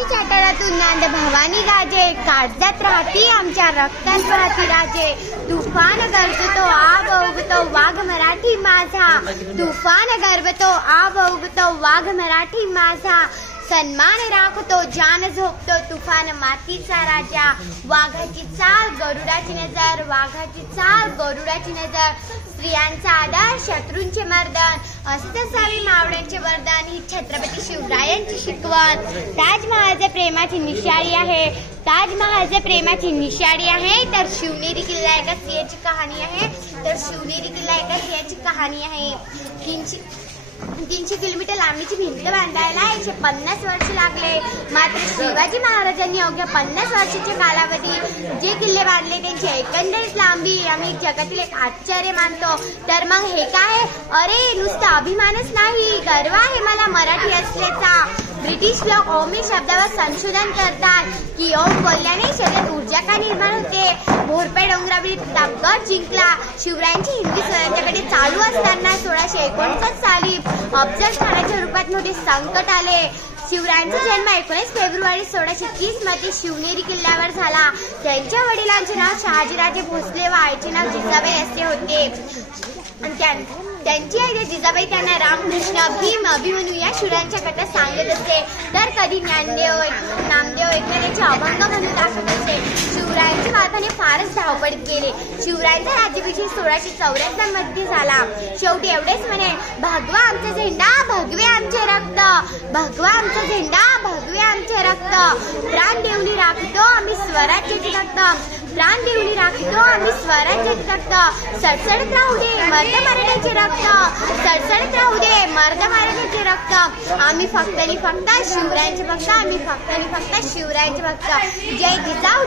शिवाजी चाटरातून नांद भवानी गाजे, काळजात राहती आमच्या रक्तात राहती राजे. तुफान गरजतो आब उगतो वाघ मराठी माझा, तुफान गरजतो आब उगतो वाघ मराठी माझा. सन्मान राखतो जान झोपतो तुफान मातीचा राजा. वाघाची चाल गरुडाची नजर, वाघाची चाल गरुडाची नजर. स्त्रियांचा आदर शत्रूंचे मर्दन, असतसावी मावळ्यांचे वरदान. ही छत्रपती शिवरायांची शिकवण. ताजमहालचे प्रेमाची निशाळी आहे, ताजमहालचे प्रेमाची निशाळी आहे. तर शिवनेरी किल्ला एका स्त्रियाची कहाणी आहे, तर शिवनेरी किल्ला एका स्त्रियाची कहाणी आहे. 300 किलोमीटर लांबीची भिंत बांधायला 150 वर्ष लागले. मात्र शिवाजी महाराजांनी अवघ्या 50 वर्षाच्या कालावधीत जे किल्ले बांधले त्यांची एकंदरीत लांबी आम्ही जगातील एक आश्चर्य मानतो. तर मग हे काय? अरे नुसतं अभिमानच नाही, गर्व आहे मला मराठी असल्याचा. ब्रिटिश लोक ओम या शब्दावर संशोधन करतात की ओम बोलल्याने शरीरात ऊर्जा का निर्माण होते. भोरपे डोंगरावरील प्रतापगड जिंकला. शिवरायांची हिंदवी स्वराज्याकडे चालू असताना 1649 साली अफजल खानाच्या रूपात मोठे संकट आले. शिवरायांचा जन्म 19 फेब्रुवारी 1630 मध्ये शिवनेरी किल्ल्यावर झाला. त्यांच्या वडिलांचे नाव शहाजीराजे भोसले व आईचे नाव जिजाबाई असे होते. त्यांची आई जिजाबाई त्यांना रामकृष्ण भीम अभिमन्यू या शूरांच्या कथा सांगत असते, तर कधी नामदेव एखाद्याचे अभंग म्हणून दाखवत असते. शिवरायांचे बालपण फारच धावपळीत गेले. शिवरायांचा राज्याभिषेक 1674 मध्ये झाला. शेवटी एवढेच म्हणे, भगवा आमचा झेंडा भगवे आमचे रक्त, भगवा आमचा झेंडा भगवे आमचे रक्त. प्राण देऊनी राखतो आम्ही स्वराज्याचे रक्त, प्राण देऊनी राखतो आम्ही स्वराज्याचे रक्त. सडसडत राहू दे मर्द मराठ्याचे रक्त, सडसडत राहू दे मर्द मराठ्याचे रक्त. आम्ही फक्त आणि फक्त शिवरायांचे भक्त, आम्ही फक्त आणि फक्त शिवरायांचे भक्त. जय जिजाऊ.